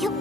Yup.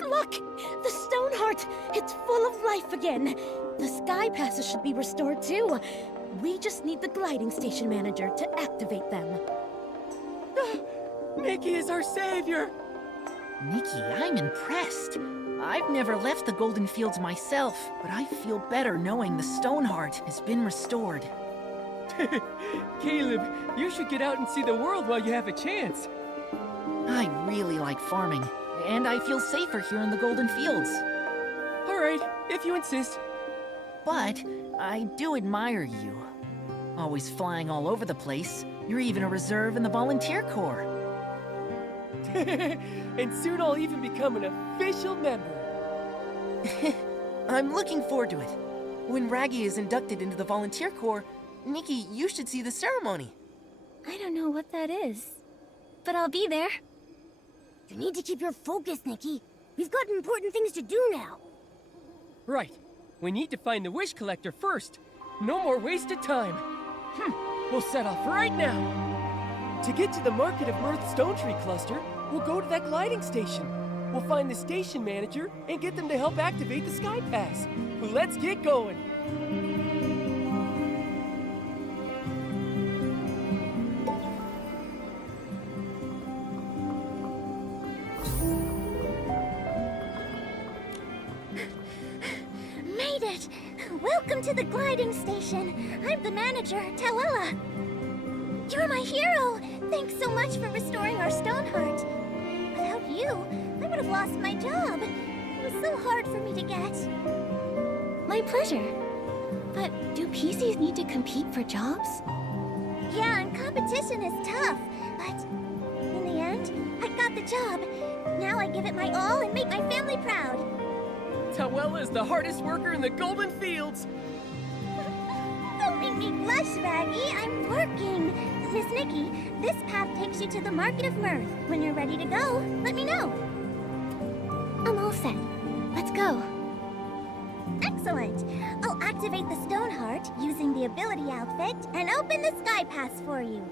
Look! The stone heart! It's full of life again! The sky passes should be restored too. We just need the gliding station manager to activate them. Nikki is our savior! Nikki, I'm impressed. I've never left the Golden Fields myself, but I feel better knowing the stone heart has been restored. Caleb, you should get out and see the world while you have a chance. I really like farming, and I feel safer here in the Golden Fields. All right, if you insist. But I do admire you. Always flying all over the place. You're even a reserve in the volunteer corps. And soon I'll even become an official member. I'm looking forward to it. When Raggy is inducted into the volunteer corps, Nikki, you should see the ceremony. I don't know what that is, but I'll be there. You need to keep your focus, Nikki. We've got important things to do now. Right. We need to find the wish collector first. No more wasted time. We'll set off right now. To get to the Market of Mirth Stone Tree Cluster, we'll go to that gliding station. We'll find the station manager and get them to help activate the Sky Pass. Let's get going. Made it! Welcome to the gliding station. I'm the manager, Tawella. You're my hero! Thanks so much for restoring our stone heart. Without you, I would have lost my job. It was so hard for me to get. My pleasure. But do PCs need to compete for jobs? Yeah, and competition is tough. But in the end, I got the job. Now I give it my all and make my family proud. Tawella is the hardest worker in the Golden Fields. Don't make me blush, Raggy. I'm working. Miss Nikki, this path takes you to the Market of Mirth. When you're ready to go, let me know. I'm all set. Let's go. Excellent. I'll activate the stone heart using the ability outfit and open the Sky Pass for you.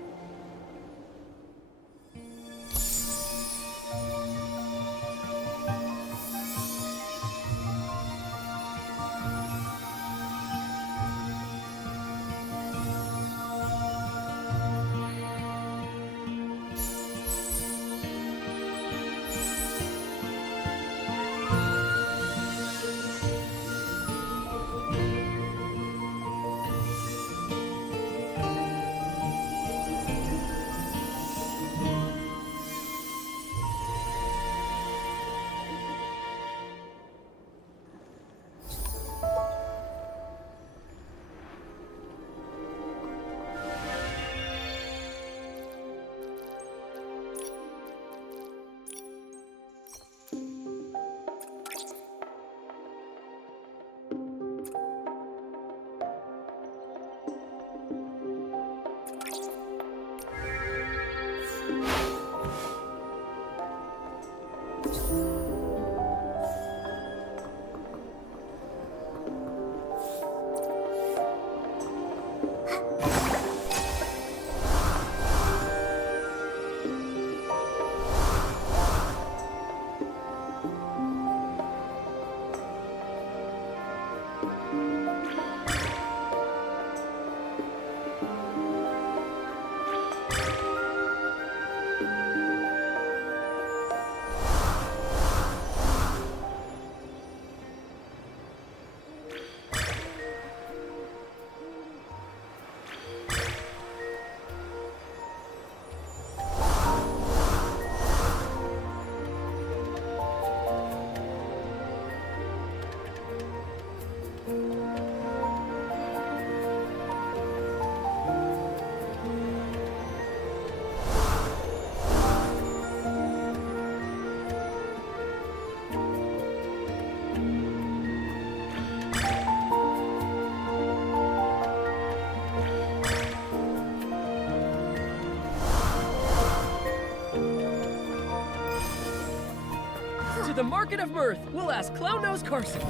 the Market of Mirth, we'll ask Clown Nose Carson.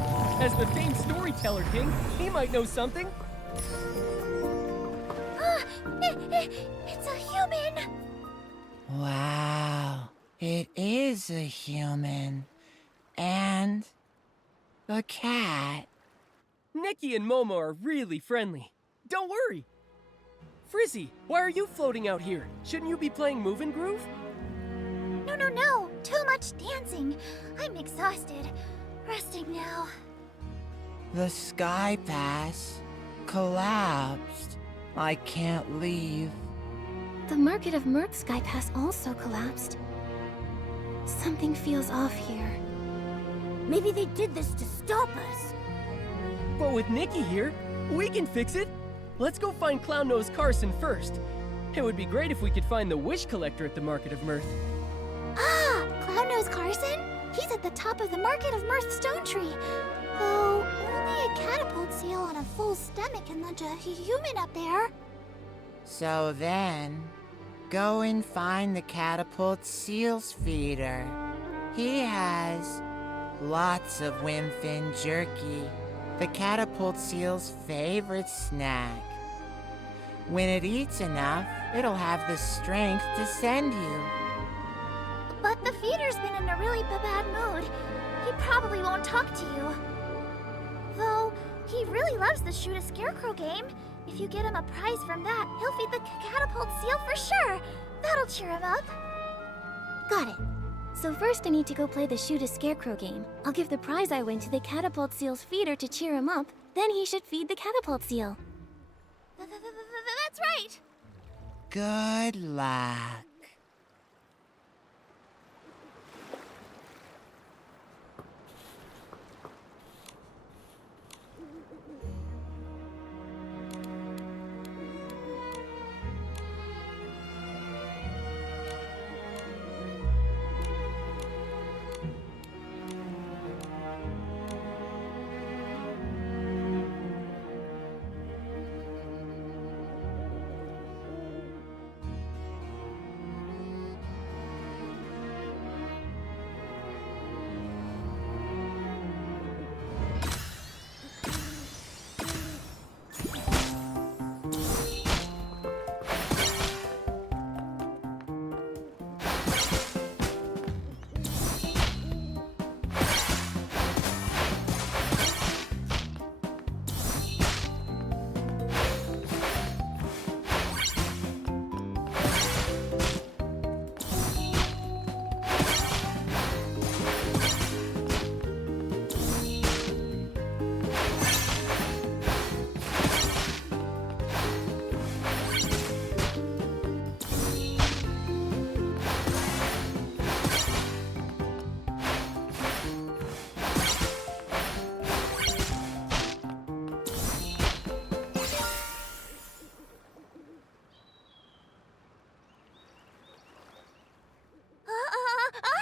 As the famed storyteller king, he might know something. It's a human! Wow, it is a human. And a cat. Nikki and Momo are really friendly. Don't worry. Frizzy, why are you floating out here? Shouldn't you be playing Move and Groove? No. Too much dancing. I'm exhausted. Resting now. The Sky Pass collapsed. I can't leave. The Market of Mirth Sky Pass also collapsed. Something feels off here. Maybe they did this to stop us. But with Nikki here, we can fix it. Let's go find Clown Nose Carson first. It would be great if we could find the Wish Collector at the Market of Mirth. Ah! Clown Nose Carson? He's at the top of the Market of Mirth Stone Tree. Though, only a catapult seal on a full stomach can launch a human up there. So then, go and find the catapult seal's feeder. He has lots of wimfin jerky, the catapult seal's favorite snack. When it eats enough, it'll have the strength to send you. But the feeder's been in a really bad mood. He probably won't talk to you. Though, he really loves the Shoot a Scarecrow game. If you get him a prize from that, he'll feed the catapult seal for sure. That'll cheer him up. Got it. So first I need to go play the Shoot a Scarecrow game. I'll give the prize I win to the catapult seal's feeder to cheer him up. Then he should feed the catapult seal. That's right. Good luck.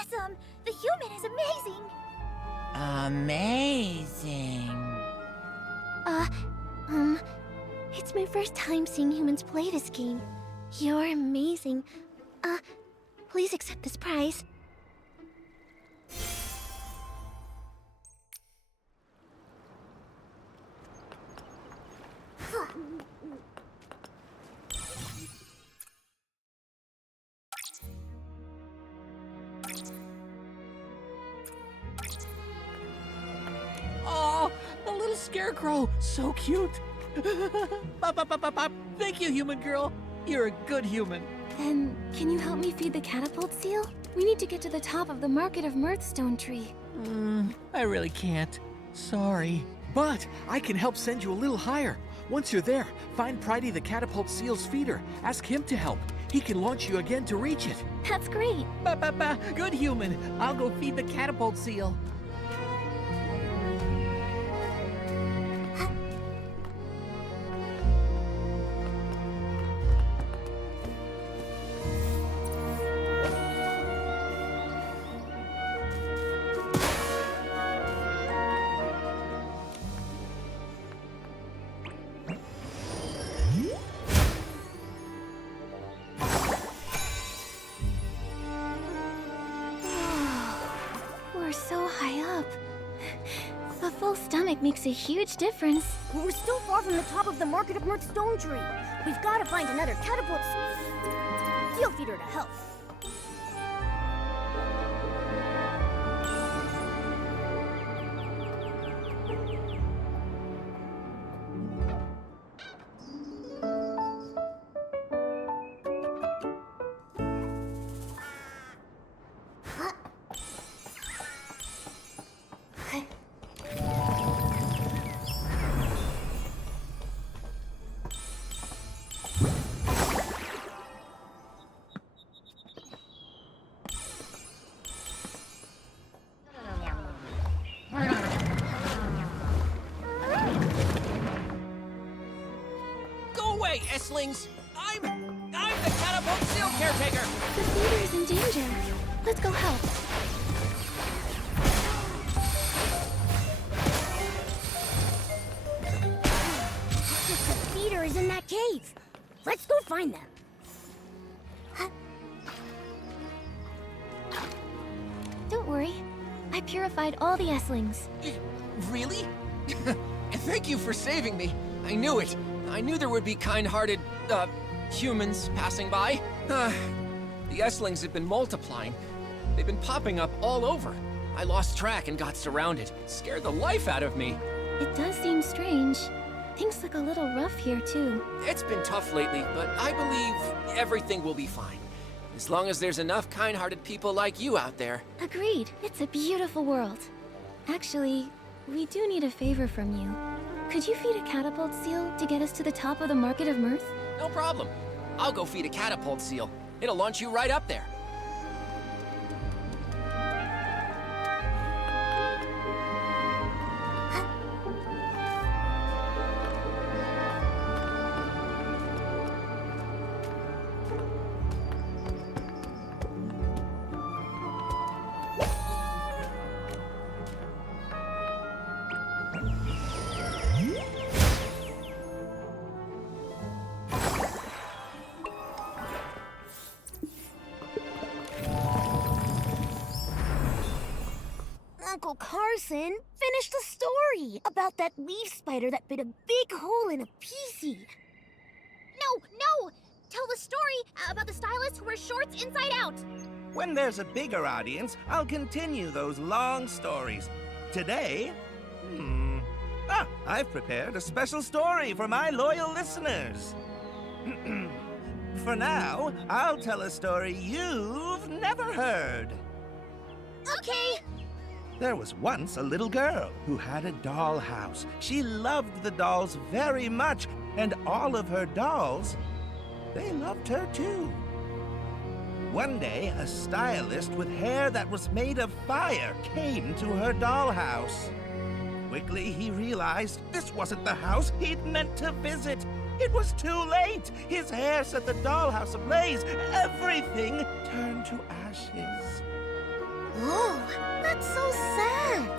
Awesome! The human is amazing! Amazing. It's my first time seeing humans play this game. You're amazing. Please accept this prize. Oh, a little scarecrow. So cute. Bop, bop, bop, bop, bop. Thank you, human girl. You're a good human. Then, can you help me feed the catapult seal? We need to get to the top of the Market of Mirth Stone Tree. I really can't. Sorry. But I can help send you a little higher. Once you're there, find Pridey the catapult seal's feeder. Ask him to help. He can launch you again to reach it. That's great. Ba ba ba. Good human. I'll go feed the catapult seal. We're so up. A full stomach makes a huge difference. We're still far from the top of the Market of Mirth Stone Tree. We've got to find another catapult seal feeder to help. S-lings! I'm the catapult seal caretaker! The feeder is in danger. Let's go help. The feeder is in that cave. Let's go find them. Don't worry. I purified all the S-lings. Really? Thank you for saving me. I knew it. I knew there would be kind-hearted, humans passing by. The S-lings have been multiplying. They've been popping up all over. I lost track and got surrounded. It scared the life out of me. It does seem strange. Things look a little rough here, too. It's been tough lately, but I believe everything will be fine. As long as there's enough kind-hearted people like you out there. Agreed. It's a beautiful world. Actually, we do need a favor from you. Could you feed a catapult seal to get us to the top of the Market of Mirth? No problem. I'll go feed a catapult seal. It'll launch you right up there. Uncle Carson finished the story about that leaf spider that bit a big hole in a PC. No! Tell the story about the stylist who wears shorts inside out. When there's a bigger audience, I'll continue those long stories. Today, I've prepared a special story for my loyal listeners. For now, I'll tell a story you've never heard. Okay. There was once a little girl who had a dollhouse. She loved the dolls very much, and all of her dolls, they loved her too. One day, a stylist with hair that was made of fire came to her dollhouse. Quickly, he realized this wasn't the house he'd meant to visit. It was too late. His hair set the dollhouse ablaze. Everything turned to ashes. Oh, that's so sad.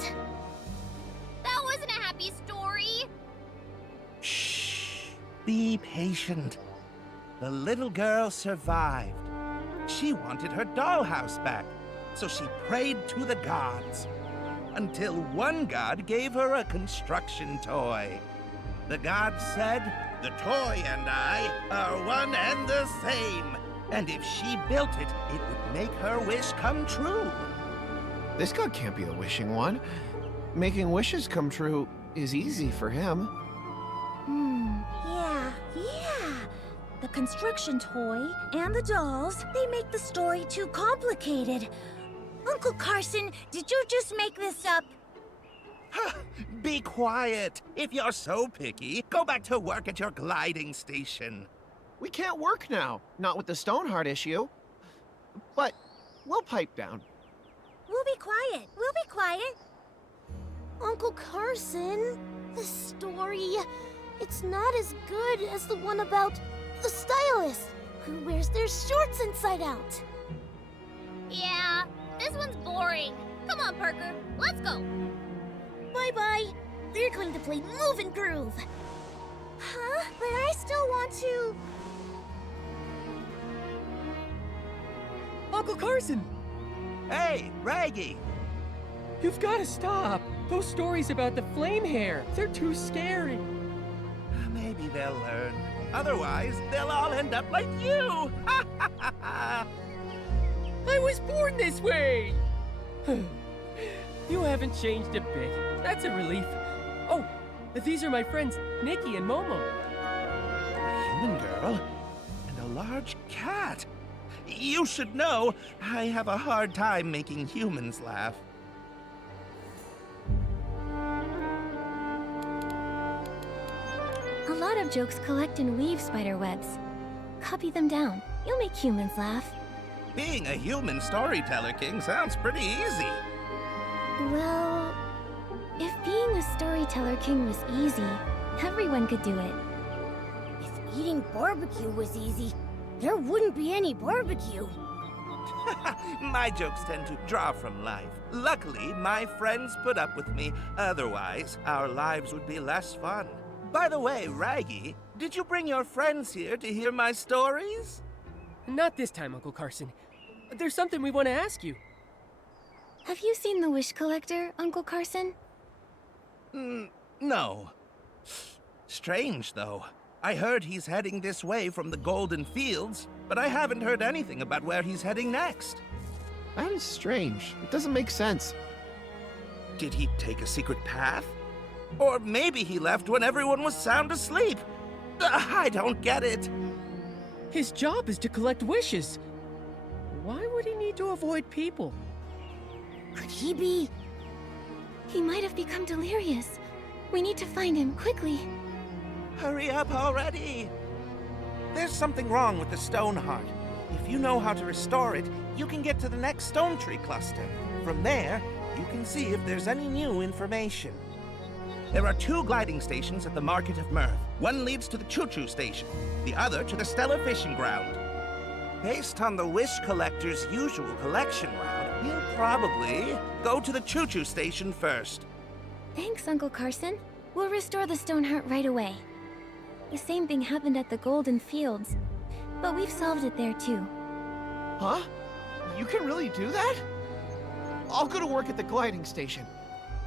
That wasn't a happy story. Shh. Be patient. The little girl survived. She wanted her dollhouse back, so she prayed to the gods. Until one god gave her a construction toy. The god said, "The toy and I are one and the same. And if she built it, it would make her wish come true." This god can't be the wishing one. Making wishes come true is easy for him. Yeah. The construction toy and the dolls, they make the story too complicated. Uncle Carson, did you just make this up? Be quiet. If you're so picky, go back to work at your gliding station. We can't work now, not with the Stoneheart issue. But we'll pipe down. We'll be quiet. Uncle Carson, this story, it's not as good as the one about the stylist who wears their shorts inside out. Yeah, this one's boring. Come on, Parker, let's go. Bye-bye. We're going to play Move and Groove. Huh? But I still want to... Uncle Carson! Hey, Raggy. You've got to stop. Those stories about the flame hair, they're too scary. Maybe they'll learn. Otherwise, they'll all end up like you! I was born this way! You haven't changed a bit. That's a relief. Oh, these are my friends, Nikki and Momo. A human girl and a large cat. You should know, I have a hard time making humans laugh. A lot of jokes collect and weave spider webs. Copy them down. You'll make humans laugh. Being a human storyteller king sounds pretty easy. Well, if being a storyteller king was easy, everyone could do it. If eating barbecue was easy, there wouldn't be any barbecue. My jokes tend to draw from life. Luckily, my friends put up with me. Otherwise, our lives would be less fun. By the way, Raggy, did you bring your friends here to hear my stories? Not this time, Uncle Carson. There's something we want to ask you. Have you seen the Wish Collector, Uncle Carson? No. Strange, though. I heard he's heading this way from the Golden Fields, but I haven't heard anything about where he's heading next. That is strange. It doesn't make sense. Did he take a secret path? Or maybe he left when everyone was sound asleep. I don't get it. His job is to collect wishes. Why would he need to avoid people? Could he be? He might have become delirious. We need to find him quickly. Hurry up already! There's something wrong with the stone heart. If you know how to restore it, you can get to the next stone tree cluster. From there, you can see if there's any new information. There are 2 gliding stations at the Market of Mirth. One leads to the Choo-Choo Station, the other to the Stellar Fishing Ground. Based on the Wish Collector's usual collection route, you'll probably go to the Choo-Choo Station first. Thanks, Uncle Carson. We'll restore the stone heart right away. The same thing happened at the Golden Fields, but we've solved it there too. Huh? You can really do that? I'll go to work at the gliding station.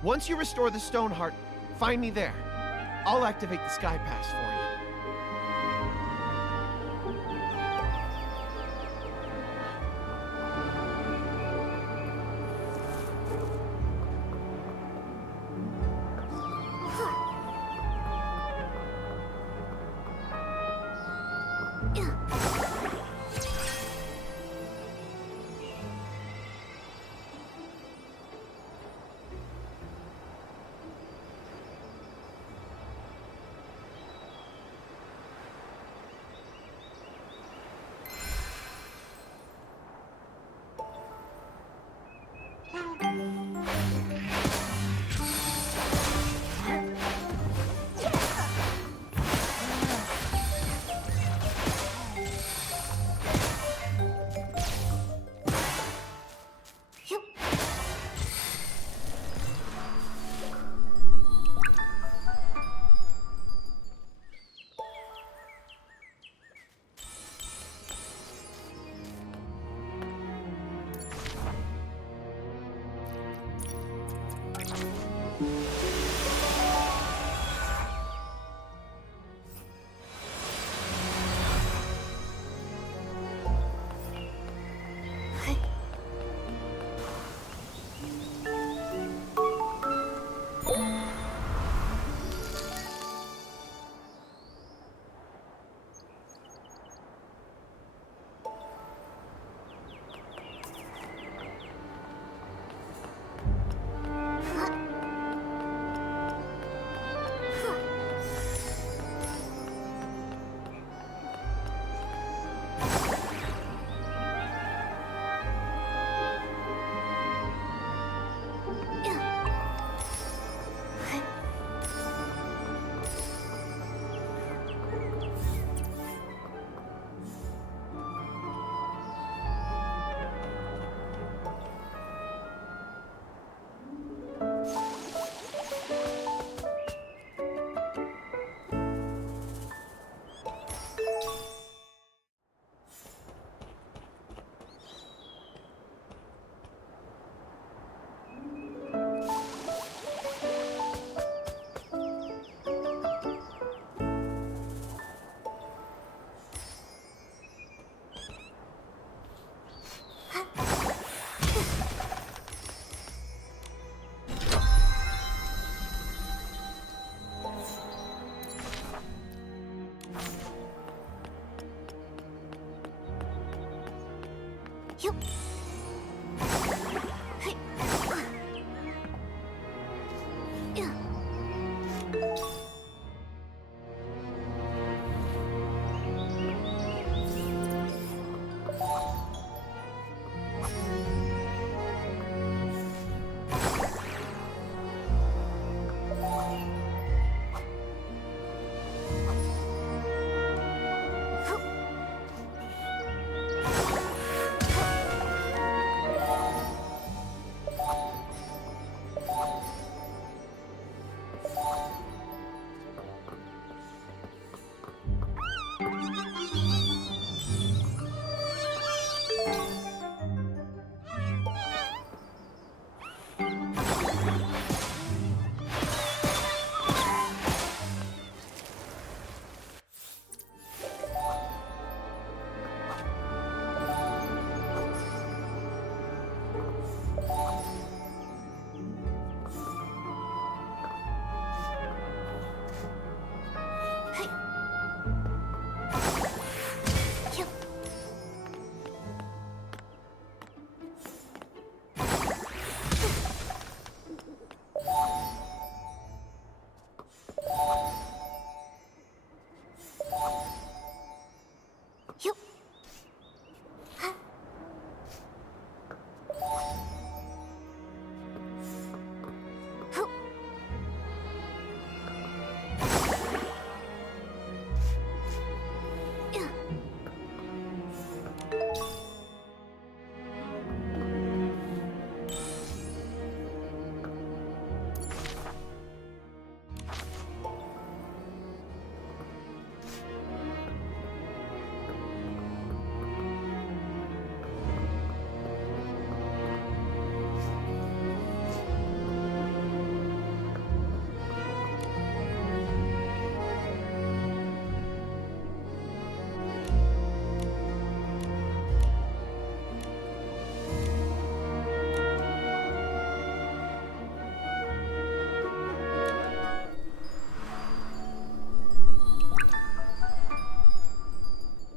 Once you restore the stone heart, find me there. I'll activate the Sky Pass for you. Yup. Hey. Yeah.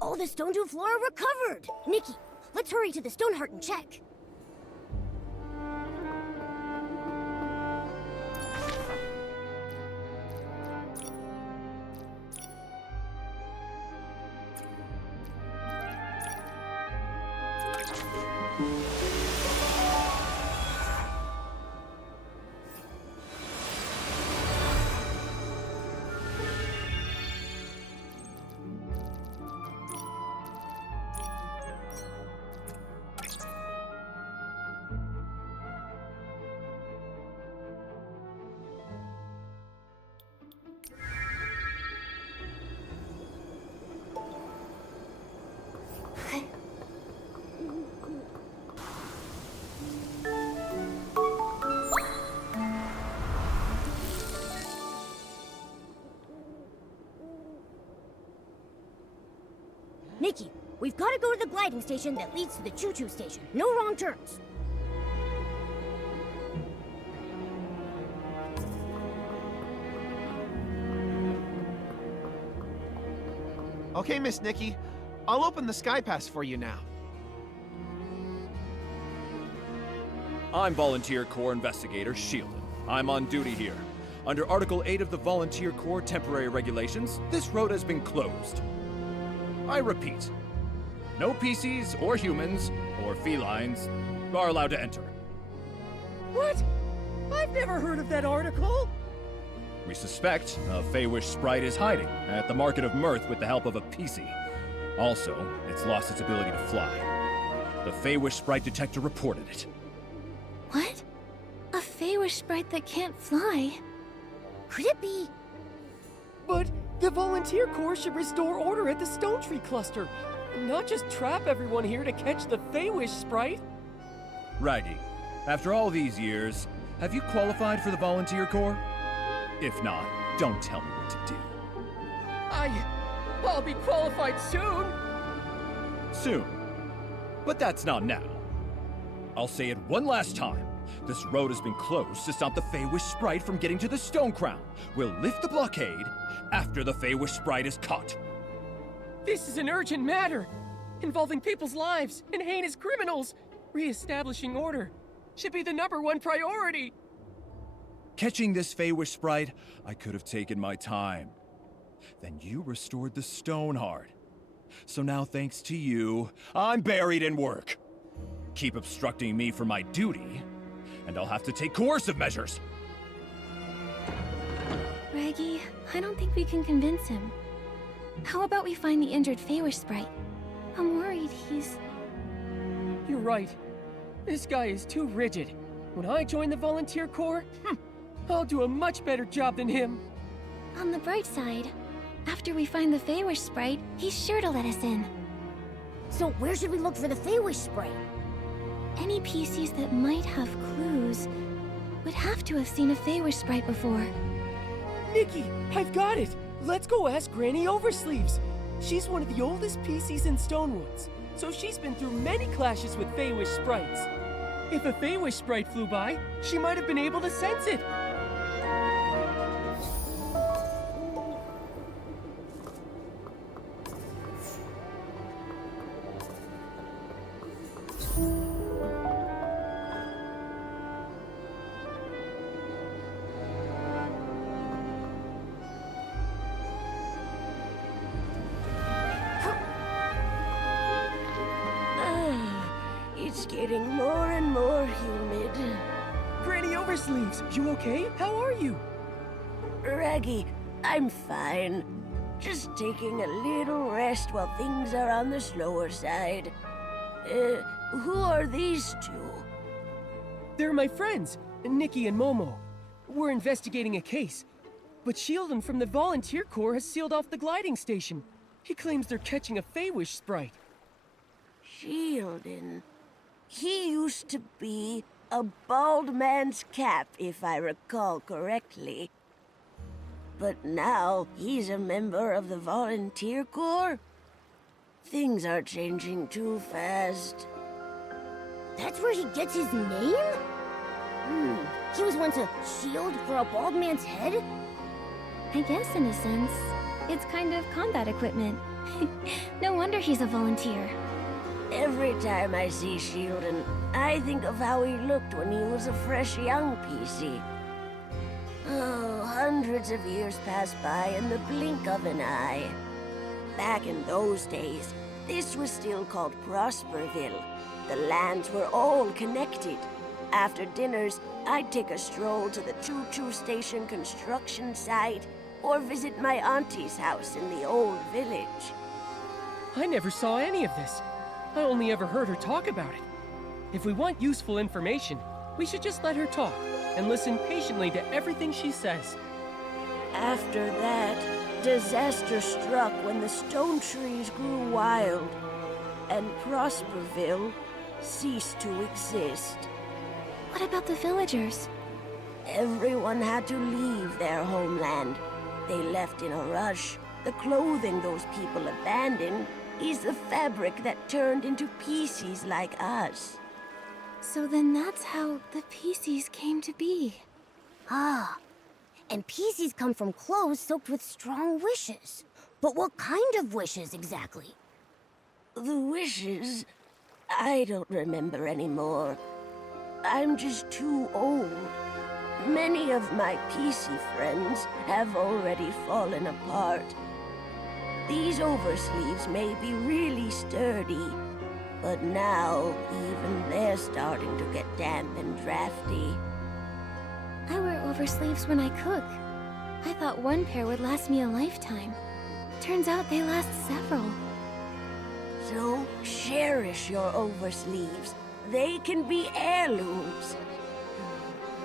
All the Stone Dew flora recovered! Nikki, let's hurry to the Stoneheart and check. Nikki, we've got to go to the gliding station that leads to the choo-choo station. No wrong turns. Okay, Miss Nikki. I'll open the Sky Pass for you now. I'm Volunteer Corps Investigator Shieldon. I'm on duty here. Under Article 8 of the Volunteer Corps Temporary Regulations, this road has been closed. I repeat, no PCs or humans or felines are allowed to enter. What? I've never heard of that article. We suspect a Feywish sprite is hiding at the Market of Mirth with the help of a PC. Also, it's lost its ability to fly. The Feywish sprite detector reported it. What? A Feywish sprite that can't fly? Could it be? But the Volunteer Corps should restore order at the Stone Tree Cluster, not just trap everyone here to catch the Feywish sprite. Raggy, after all these years, have you qualified for the Volunteer Corps? If not, don't tell me what to do. I'll be qualified soon. Soon. But that's not now. I'll say it one last time. This road has been closed to stop the Feywish sprite from getting to the Stone Crown. We'll lift the blockade after the Feywish sprite is caught. This is an urgent matter. involving people's lives and heinous criminals. Re-establishing order should be the #1 priority. Catching this Feywish sprite, I could have taken my time. Then you restored the Stoneheart. So now, thanks to you, I'm buried in work. Keep obstructing me from my duty, and I'll have to take coercive measures. Reggie, I don't think we can convince him. How about we find the injured Feywish sprite? I'm worried he's... You're right. This guy is too rigid. When I join the volunteer corps, I'll do a much better job than him. On the bright side, after we find the Feywish sprite, he's sure to let us in. So where should we look for the Feywish sprite? Any PCs that might have clues would have to have seen a Feywish sprite before. Nikki, I've got it! Let's go ask Granny Oversleeves. She's one of the oldest PCs in Stonewoods, so she's been through many clashes with Feywish sprites. If a Feywish sprite flew by, she might have been able to sense it. It's getting more and more humid. Granny Oversleeves, you okay? How are you? Raggy, I'm fine. Just taking a little rest while things are on the slower side. Who are these two? They're my friends, Nikki and Momo. We're investigating a case, but Shieldon from the Volunteer Corps has sealed off the gliding station. He claims they're catching a Feywish sprite. Shieldon. He used to be a bald man's cap, if I recall correctly. But now he's a member of the Volunteer Corps? Things are changing too fast. That's where he gets his name? He was once a shield for a bald man's head? I guess in a sense, it's kind of combat equipment. No wonder he's a volunteer. Every time I see Shieldon, I think of how he looked when he was a fresh young PC. Oh, hundreds of years pass by in the blink of an eye. Back in those days, this was still called Prosperville. The lands were all connected. After dinners, I'd take a stroll to the choo-choo station construction site or visit my auntie's house in the old village. I never saw any of this. I only ever heard her talk about it. If we want useful information, we should just let her talk and listen patiently to everything she says. After that, disaster struck when the stone trees grew wild, and Prosperville ceased to exist. What about the villagers? Everyone had to leave their homeland. They left in a rush. The clothing those people abandoned is the fabric that turned into PCs like us. So then that's how the PCs came to be. Ah, and PCs come from clothes soaked with strong wishes. But what kind of wishes exactly? The wishes? I don't remember anymore. I'm just too old. Many of my PC friends have already fallen apart. These oversleeves may be really sturdy, but now even they're starting to get damp and drafty. I wear oversleeves when I cook. I thought one pair would last me a lifetime. Turns out they last several. So cherish your oversleeves. They can be heirlooms.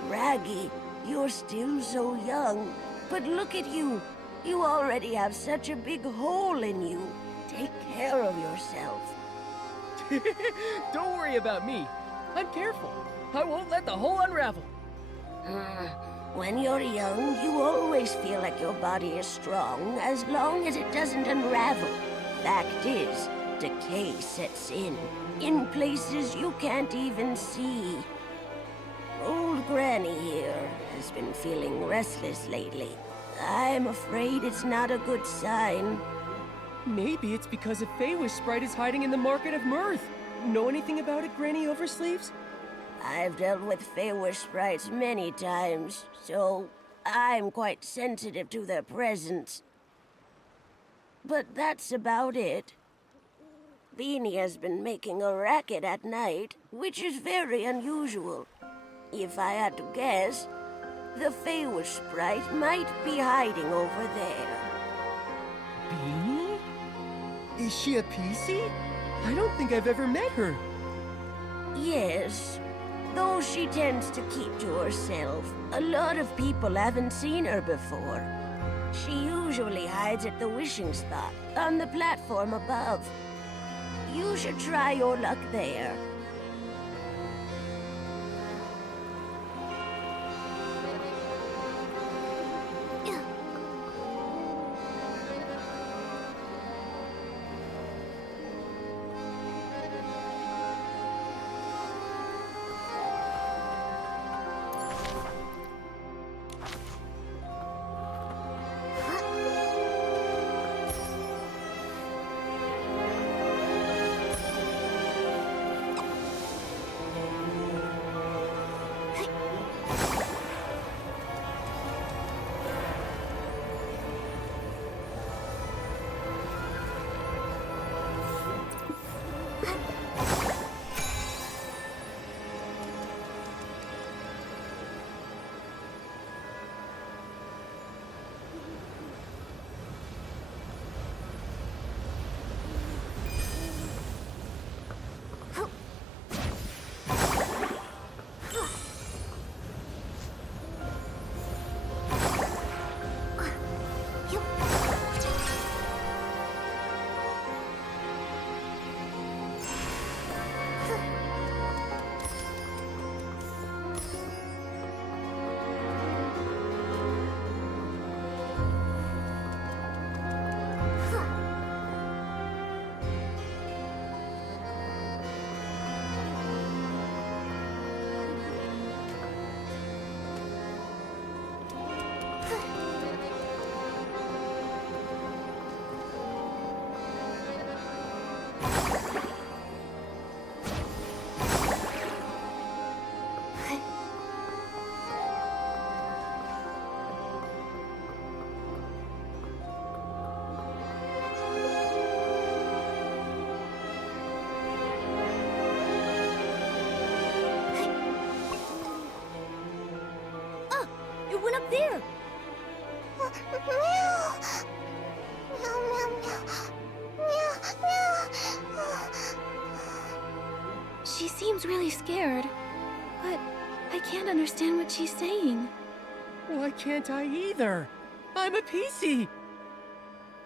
Raggy, you're still so young, but look at you. You already have such a big hole in you. Take care of yourself. Don't worry about me. I'm careful. I won't let the hole unravel. When you're young, you always feel like your body is strong as long as it doesn't unravel. Fact is, decay sets in places you can't even see. Old Granny here has been feeling restless lately. I'm afraid it's not a good sign. Maybe it's because a Feywish sprite is hiding in the Market of Mirth. Know anything about it, Granny Oversleeves? I've dealt with Feywish sprites many times, so I'm quite sensitive to their presence. But that's about it. Beanie has been making a racket at night, which is very unusual. If I had to guess, the Feywish sprite might be hiding over there. Beanie? Is she a PC? I don't think I've ever met her. Yes, though she tends to keep to herself. A lot of people haven't seen her before. She usually hides at the wishing spot, on the platform above. You should try your luck there. It went up there. She seems really scared, but I can't understand what she's saying. Why can't I either? I'm a PC.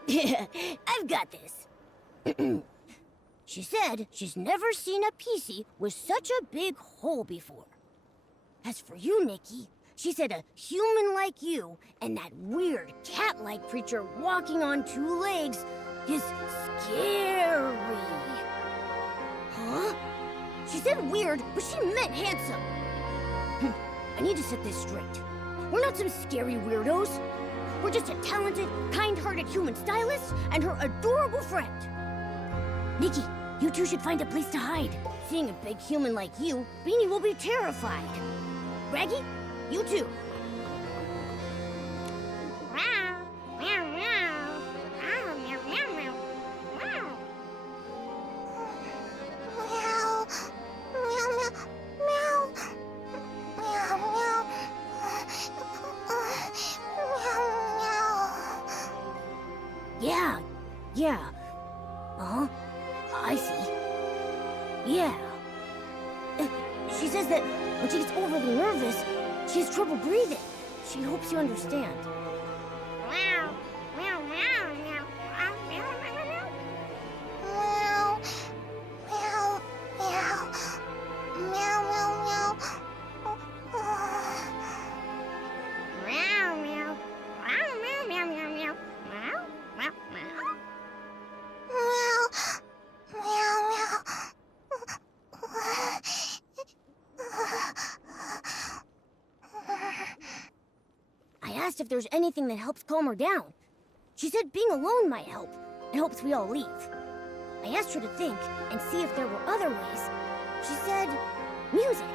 Yeah, I've got this. She said she's never seen a PC with such a big hole before. As for you, Nikki, she said a human like you and that weird cat-like creature walking on two legs is scary. Huh? She said weird, but she meant handsome. I need to set this straight. We're not some scary weirdos. We're just a talented, kind-hearted human stylist and her adorable friend. Nikki, you two should find a place to hide. Seeing a big human like you, Beanie will be terrified. Raggy, you too. Yeah. Uh-huh. I see. Yeah. She says that when she gets overly nervous, she has trouble breathing. She hopes you understand. If there's anything that helps calm her down. She said being alone might help. and hopes we all leave. I asked her to think and see if there were other ways. She said, music.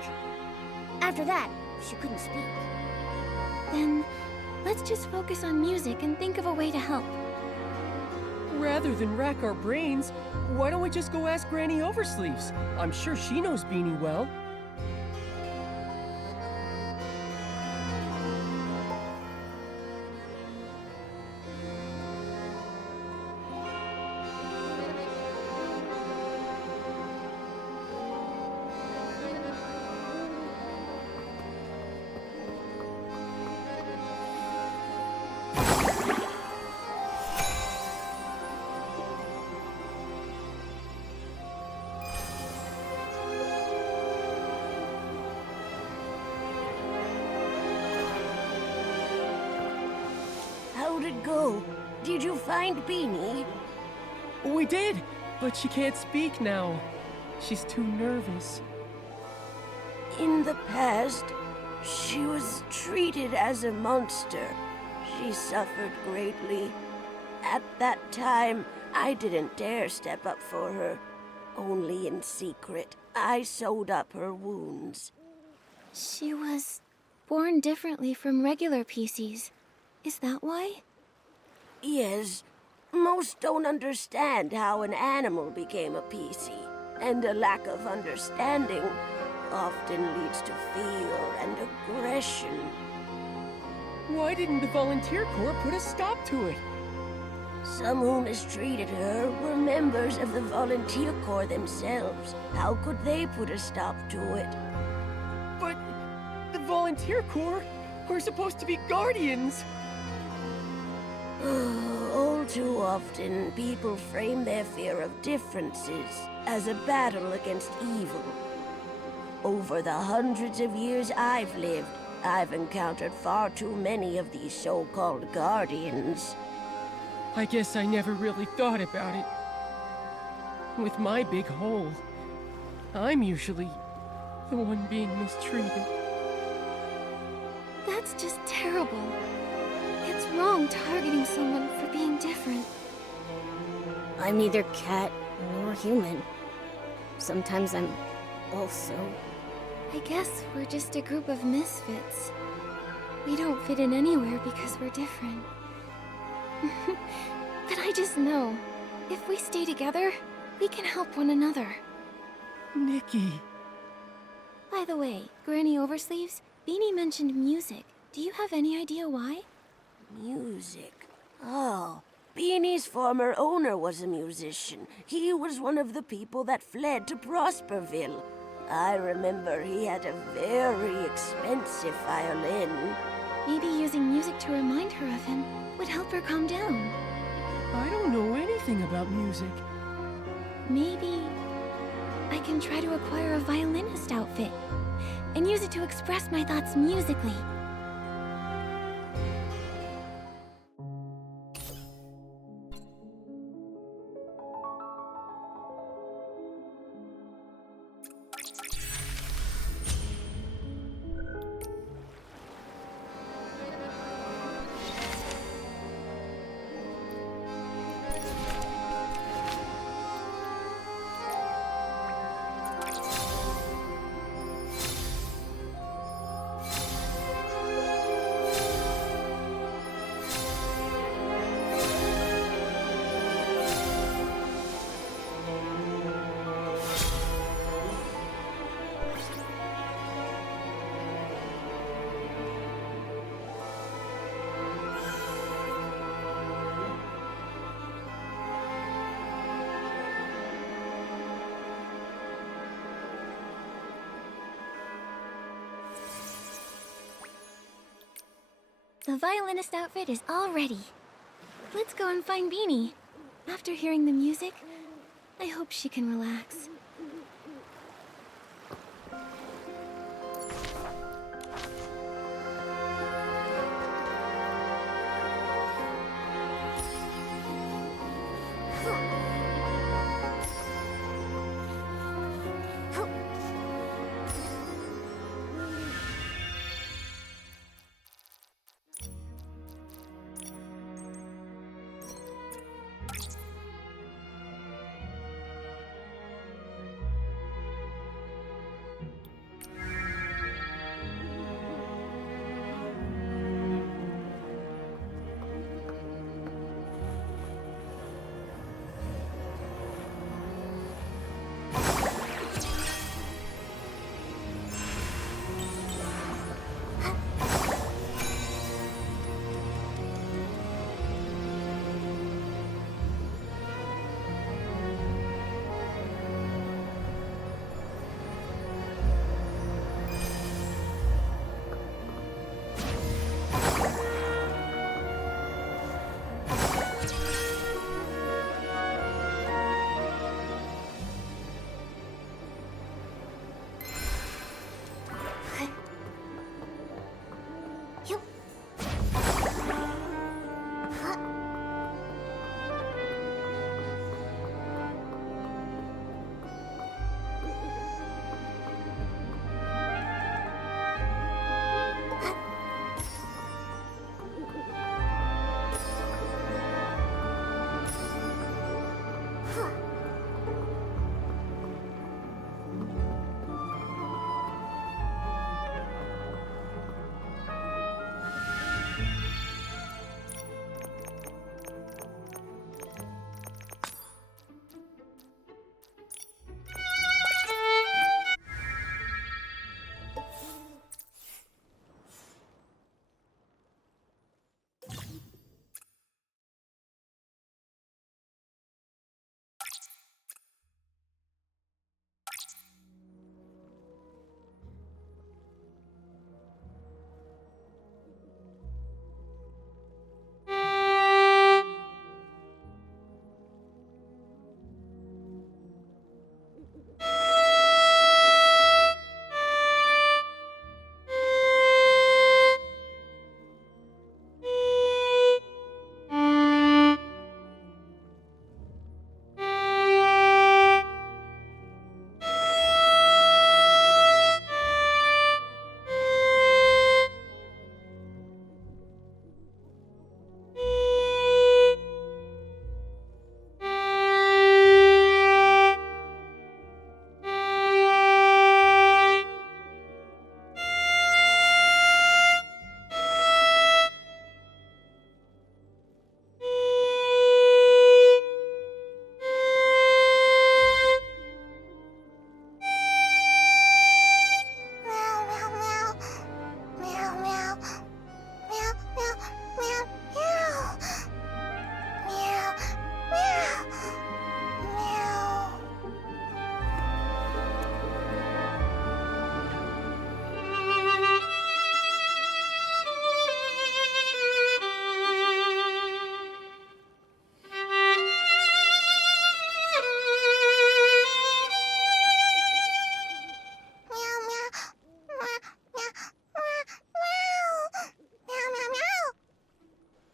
After that, she couldn't speak. Then, let's just focus on music and think of a way to help. Rather than rack our brains, why don't we just go ask Granny Oversleeves? I'm sure she knows Beanie well. How'd it go? Did you find Beanie? We did, but she can't speak now. She's too nervous. In the past, she was treated as a monster. She suffered greatly. At that time, I didn't dare step up for her. Only in secret, I sewed up her wounds. She was born differently from regular PCs. Is that why? Yes, most don't understand how an animal became a PC, and a lack of understanding often leads to fear and aggression. Why didn't the Volunteer Corps put a stop to it? Some who mistreated her were members of the Volunteer Corps themselves. How could they put a stop to it? But the Volunteer Corps were supposed to be guardians. All too often, people frame their fear of differences as a battle against evil. Over the hundreds of years I've lived, I've encountered far too many of these so-called guardians. I guess I never really thought about it. With my big hole, I'm usually the one being mistreated. That's just terrible. It's wrong targeting someone for being different. I'm neither cat nor human. Sometimes I'm also... I guess we're just a group of misfits. We don't fit in anywhere because we're different. But I just know, if we stay together, we can help one another. Nikki. By the way, Granny Oversleeves, Beanie mentioned music. Do you have any idea why? Music? Oh, Beanie's former owner was a musician. He was one of the people that fled to Prosperville. I remember he had a very expensive violin. Maybe using music to remind her of him would help her calm down. I don't know anything about music. Maybe I can try to acquire a violinist outfit and use it to express my thoughts musically. The violinist outfit is all ready. Let's go and find Beanie. After hearing the music, I hope she can relax.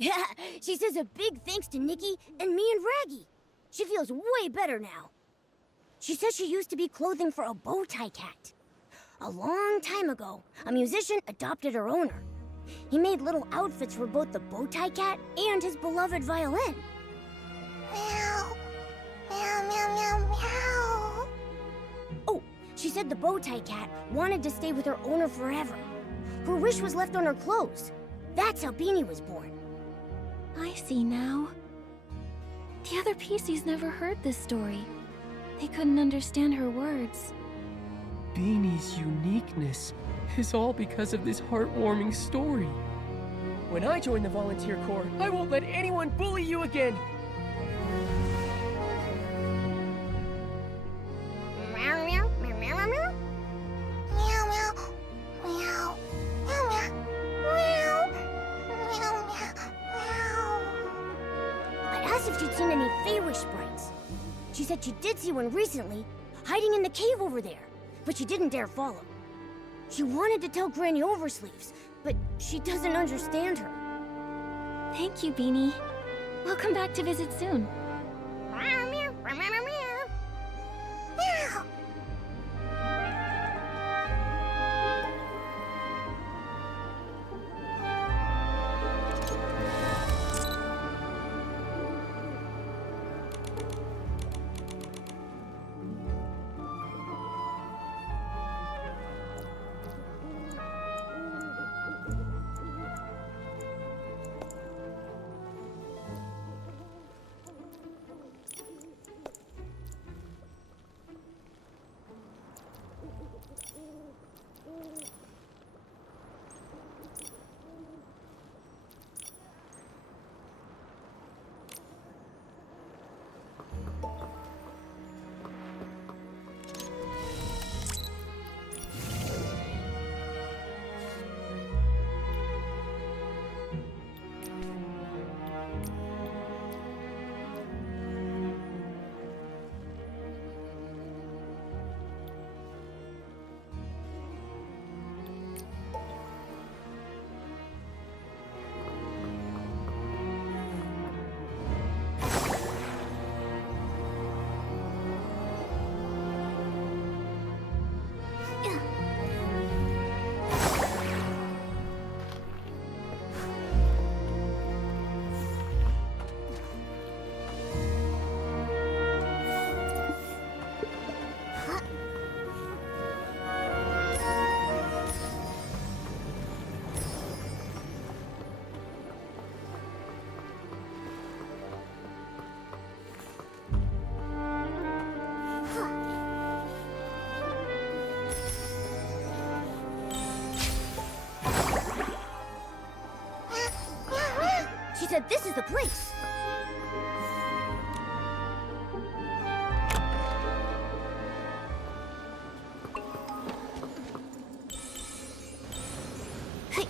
Yeah, she says a big thanks to Nikki and me and Raggy. She feels way better now. She says she used to be clothing for a bow tie cat. A long time ago, a musician adopted her owner. He made little outfits for both the bow tie cat and his beloved violin. Meow. Meow, meow, meow, meow. Oh, she said the bow tie cat wanted to stay with her owner forever. Her wish was left on her clothes. That's how Beanie was born. I see now. The other PCs never heard this story. They couldn't understand her words. Beanie's uniqueness is all because of this heartwarming story. When I join the volunteer corps, I won't let anyone bully you again. Meow, meow, meow, meow, meow. Meow, meow. Meow. Meow, meow. Meow. Meow, meow, meow. I asked if she'd seen any Fey-Wish sprites. She said she did see one recently, hiding in the cave over there, but she didn't dare follow. She wanted to tell Granny Oversleeves, but she doesn't understand her. Thank you, Beanie. We'll come back to visit soon. Meow, meow, meow, meow, meow. Meow. She said this is the place. Hey.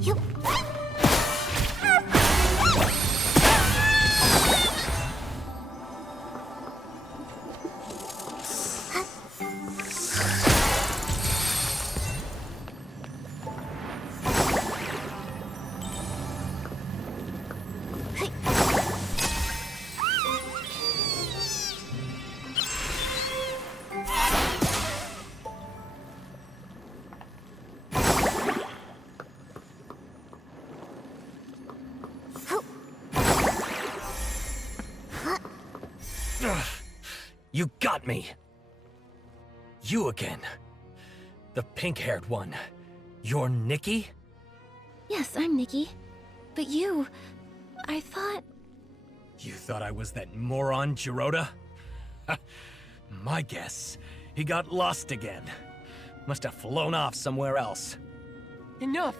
You. You got me! You again. The pink-haired one. You're Nikki? Yes, I'm Nikki. But you... I thought... You thought I was that moron, Jirota? My guess. He got lost again. Must have flown off somewhere else. Enough!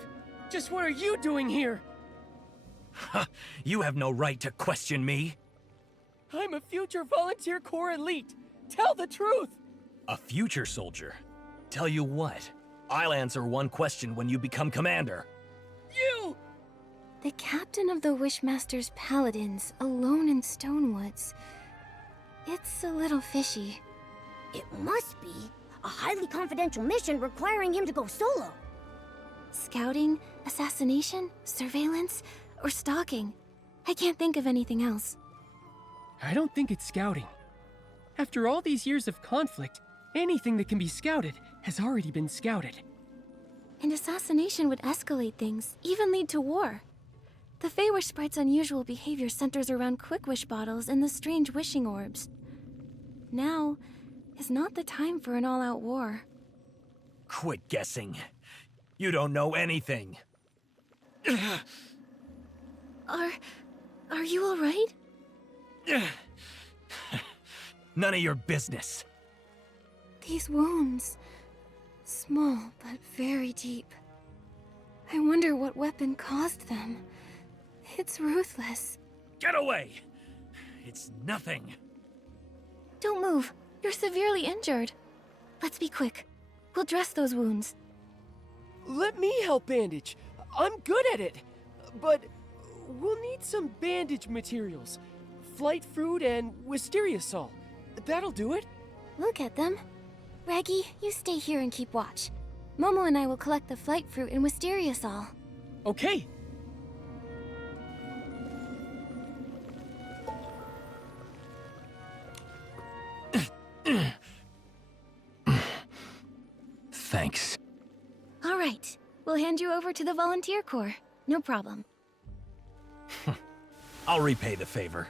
Just what are you doing here? You have no right to question me. I'm a future volunteer corps elite. Tell the truth! A future soldier? Tell you what, I'll answer one question when you become commander. You! The captain of the Wishmaster's Paladins, alone in Stonewoods. It's a little fishy. It must be a highly confidential mission requiring him to go solo. Scouting, assassination, surveillance, or stalking. I can't think of anything else. I don't think it's scouting. After all these years of conflict, anything that can be scouted has already been scouted. And assassination would escalate things, even lead to war. The Feywish Sprite's unusual behavior centers around quick wish bottles and the strange wishing orbs. Now is not the time for an all-out war. Quit guessing. You don't know anything. Are you all right? None of your business. These wounds, small but very deep. I wonder what weapon caused them. It's ruthless. Get away! It's nothing. Don't move. You're severely injured. Let's be quick. We'll dress those wounds. Let me help bandage. I'm good at it. But we'll need some bandage materials. Flight fruit and wisteria sol. That'll do it. We'll get them. Raggy, you stay here and keep watch. Momo and I will collect the flight fruit and wisteria sol. Okay. Thanks. All right. We'll hand you over to the volunteer corps. No problem. I'll repay the favor.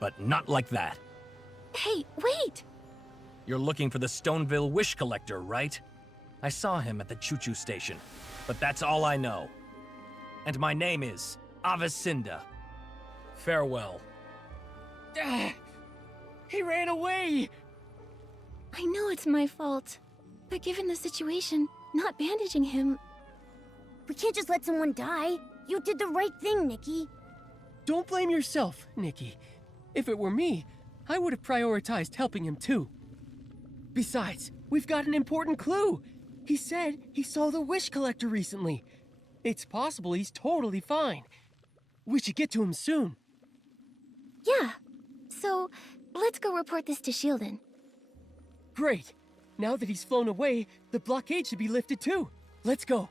But not like that. Hey, wait! You're looking for the Stoneville Wish Collector, right? I saw him at the choo-choo station, but that's all I know. And my name is Avicinda. Farewell. He ran away! I know it's my fault. But given the situation, not bandaging him... We can't just let someone die. You did the right thing, Nikki. Don't blame yourself, Nikki. If it were me, I would have prioritized helping him too. Besides, we've got an important clue. He said he saw the Wish Collector recently. It's possible he's totally fine. We should get to him soon. Yeah. So, let's go report this to Shieldon. Great. Now that he's flown away, the blockade should be lifted too. Let's go.